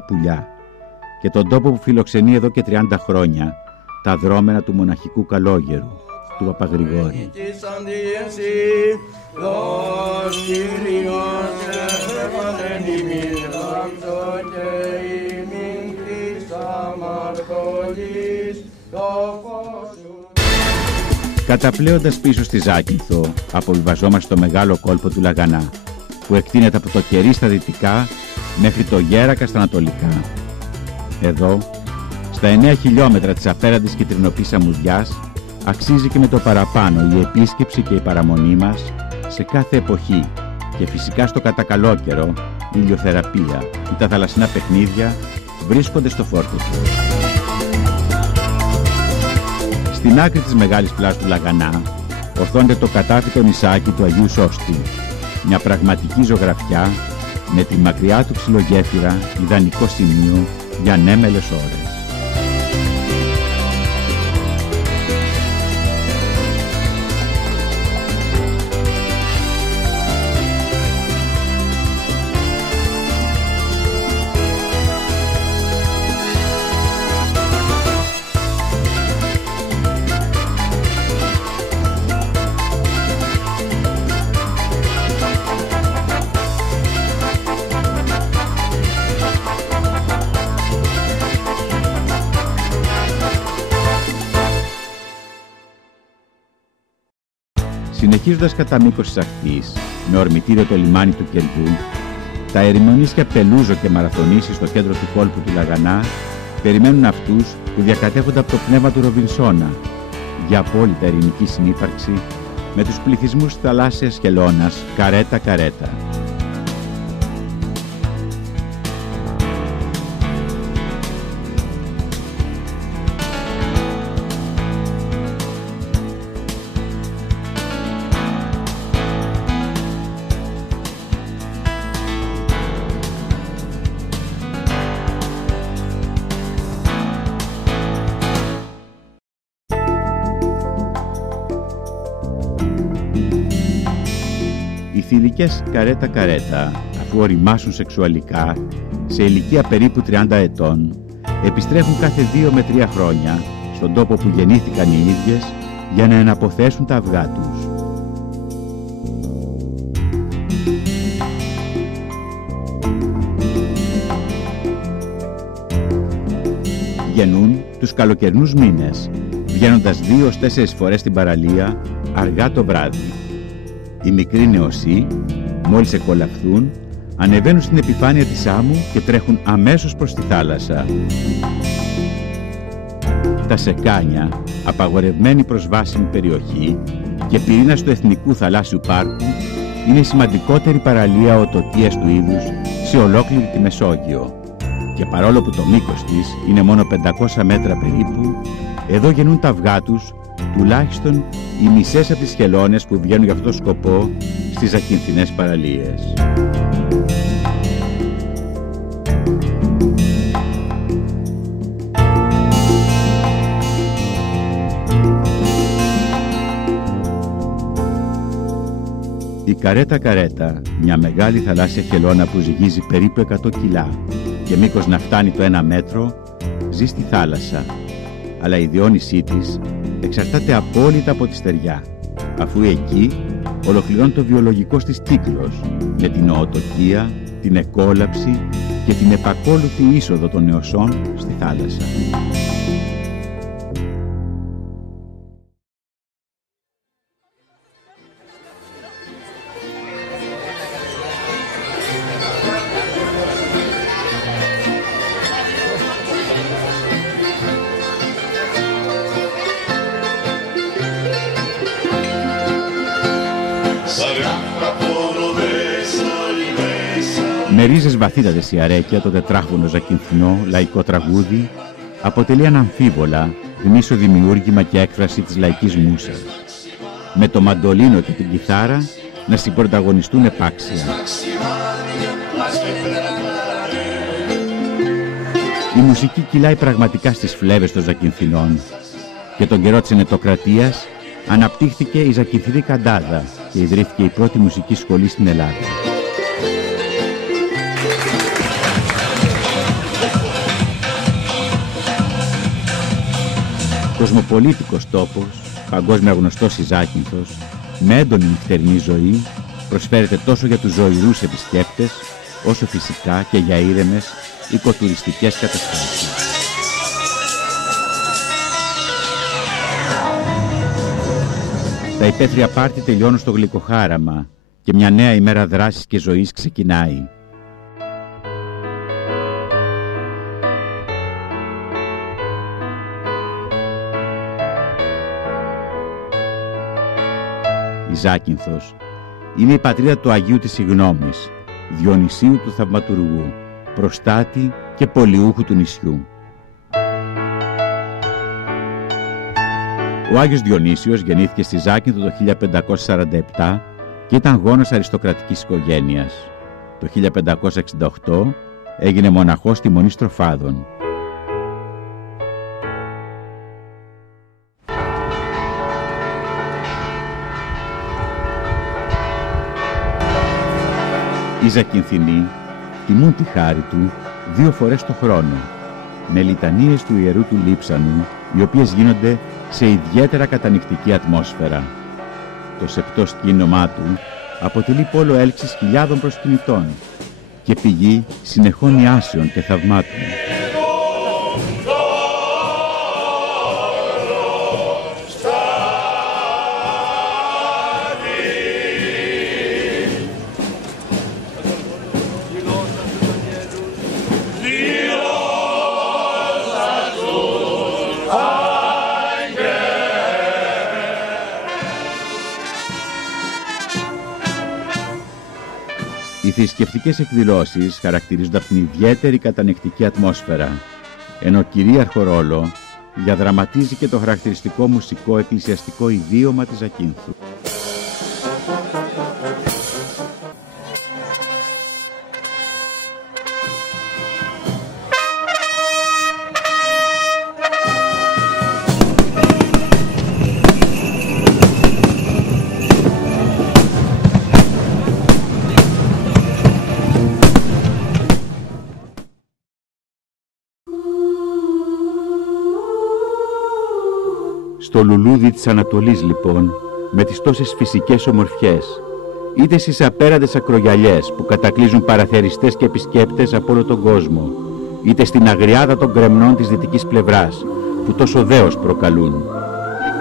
πουλιά και τον τόπο που φιλοξενεί εδώ και 30 χρόνια τα δρόμενα του μοναχικού καλόγερου, του Παπαγρηγόρη. Καταπλέοντας πίσω στη Ζάκυνθο, αποβιβαζόμαστε στο μεγάλο κόλπο του Λαγανά, που εκτείνεται από το Κερί στα δυτικά μέχρι το Γέρακα στα ανατολικά. Εδώ, στα 9 χιλιόμετρα της απέραντης κιτρινοπής αμμουδιάς, αξίζει και με το παραπάνω η επίσκεψη και η παραμονή μας σε κάθε εποχή και φυσικά στο κατά καιρό η ηλιοθεραπεία ή τα θαλασσινά παιχνίδια βρίσκονται στο φόρτο του. Στην άκρη της μεγάλης πλάζας του Λαγανά ορθώνεται το κατάφυτο νησάκι του Αγίου Σώστη, μια πραγματική ζωγραφιά με τη μακριά του ξυλογέφυρα ιδανικό σημείο για ανέμελες ώρες. Συνεχίζοντας κατά μήκος της ακτής, με ορμητήριο το λιμάνι του Κελτού, τα ερημονίσια Πελούζο και Μαραθωνήσι στο κέντρο του κόλπου του Λαγανά περιμένουν αυτούς που διακατέχονται από το πνεύμα του Ροβινσόνα για απόλυτα ειρηνική συνύπαρξη με τους πληθυσμούς θαλάσσιας χελώνας καρέτα-καρέτα. Οι θηλυκές καρέτα-καρέτα, αφού οριμάσουν σεξουαλικά, σε ηλικία περίπου 30 ετών, επιστρέφουν κάθε 2 με 3 χρόνια στον τόπο που γεννήθηκαν οι ίδιες για να εναποθέσουν τα αυγά τους. Γεννούν τους καλοκαιρινούς μήνες, βγαίνοντας 2-4 φορές στην παραλία αργά το βράδυ. Οι μικροί νεοσοί, μόλις εκολαφθούν, ανεβαίνουν στην επιφάνεια της άμμου και τρέχουν αμέσως προς τη θάλασσα. Τα Σεκάνια, απαγορευμένη προσβάσιμη περιοχή και πυρήνας του Εθνικού Θαλάσσιου Πάρκου, είναι η σημαντικότερη παραλία οτοτίας του είδους σε ολόκληρη τη Μεσόγειο. Και παρόλο που το μήκος της είναι μόνο 500 μέτρα περίπου, εδώ γεννούν τα αυγά τους τουλάχιστον οι μισές από τις χελώνες που βγαίνουν για αυτό το σκοπό στις Ζακυνθινές παραλίες. Η καρέτα-καρέτα, μια μεγάλη θαλάσσια χελώνα που ζυγίζει περίπου 100 κιλά και μήκος να φτάνει το 1 μέτρο, ζει στη θάλασσα, αλλά η διόνυσή της εξαρτάται απόλυτα από τη στεριά, αφού εκεί ολοκληρώνει το βιολογικός της κύκλος με την οοτοκία, την εκόλαψη και την επακόλουθη είσοδο των νεοσών στη θάλασσα. Με ρίζες βαθύτατες η αρέκεια, το τετράχωνο ζακυνθινό λαϊκό τραγούδι αποτελεί αναμφίβολα γνήσιο δημιούργημα και έκφραση της λαϊκής μούσας, με το μαντολίνο και την κιθάρα να συμπροταγωνιστούν επάξια. Η μουσική κυλάει πραγματικά στις φλέβες των Ζακυνθινών και τον καιρό της ενετοκρατίας αναπτύχθηκε η Ζακυνθινή Καντάδα και ιδρύθηκε η πρώτη μουσική σχολή στην Ελλάδα. Κοσμοπολίτικος τόπος, παγκόσμια γνωστός η Ζάκυνθος, με έντονη νυχτερινή ζωή, προσφέρεται τόσο για τους ζωηρούς επισκέπτες, όσο φυσικά και για ήρεμες οικοτουριστικές καταστάσεις. Τα υπαίθρια πάρτι τελειώνουν στο γλυκοχάραμα και μια νέα ημέρα δράσης και ζωής ξεκινάει. Η Ζάκυνθος είναι η πατρίδα του Αγίου της Συγγνώμης, Διονυσίου του Θαυματουργού, προστάτη και πολιούχου του νησιού. Ο Άγιος Διονύσιος γεννήθηκε στη Ζάκυνθο το 1547 και ήταν γόνος αριστοκρατικής οικογένειας. Το 1568 έγινε μοναχός στη Μονή Στροφάδων. Οι Ζακυνθινοί τιμούν τη χάρη του 2 φορές το χρόνο, με λιτανίες του Ιερού του Λείψανου, οι οποίες γίνονται σε ιδιαίτερα κατανυκτική ατμόσφαιρα. Το σεπτό σκήνωμά του αποτελεί πόλο έλξης χιλιάδων προσκυνητών και πηγή συνεχών ιάσεων και θαυμάτων. Οι θρησκευτικές εκδηλώσεις χαρακτηρίζονται από την ιδιαίτερη κατανυκτική ατμόσφαιρα, ενώ κυρίαρχο ρόλο διαδραματίζει και το χαρακτηριστικό μουσικό εκκλησιαστικό ιδίωμα της Ζακύνθου. Στο λουλούδι της Ανατολής λοιπόν, με τις τόσες φυσικές ομορφιές, είτε στις απέραντες ακρογιαλιές που κατακλείζουν παραθεριστές και επισκέπτες από όλο τον κόσμο, είτε στην αγριάδα των κρεμνών της δυτικής πλευράς, που τόσο δέος προκαλούν.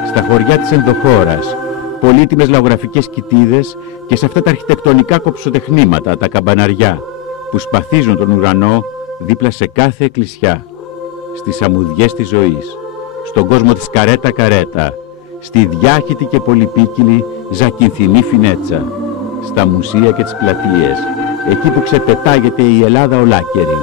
Στα χωριά της ενδοχώρας, πολύτιμες λαογραφικές κοιτίδες και σε αυτά τα αρχιτεκτονικά κοψοτεχνήματα, τα καμπαναριά, που σπαθίζουν τον ουρανό δίπλα σε κάθε εκκλησιά, στις αμμουδιές της ζωής, στον κόσμο της καρέτα-καρέτα, στη διάχυτη και πολυπίκυλη Ζακυνθινή Φινέτσα, στα μουσεία και τις πλατείες, εκεί που ξεπετάγεται η Ελλάδα ολάκερη.